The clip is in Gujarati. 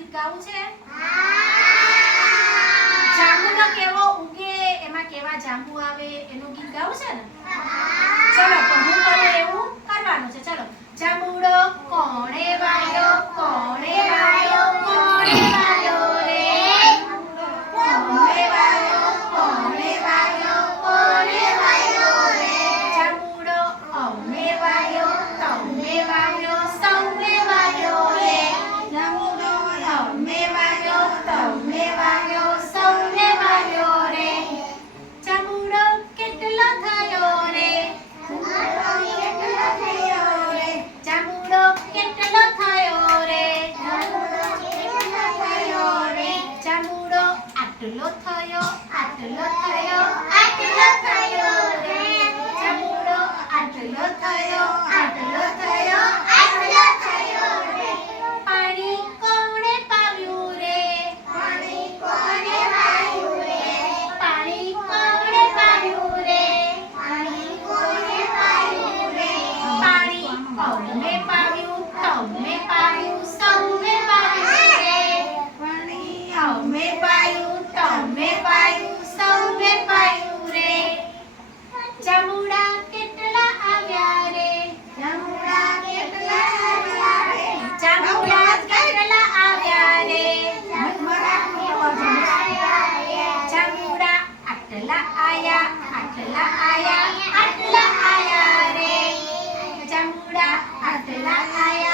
ગીત ગાવું છે? જાંબુ નો કેવો ઉગે એમાં કેવા જાંબુ આવે એનું ગીત ગાવું છે ને? આટલો થયો આટલો થયો આટલો થયો आया आया रे। चमुड़ा आया।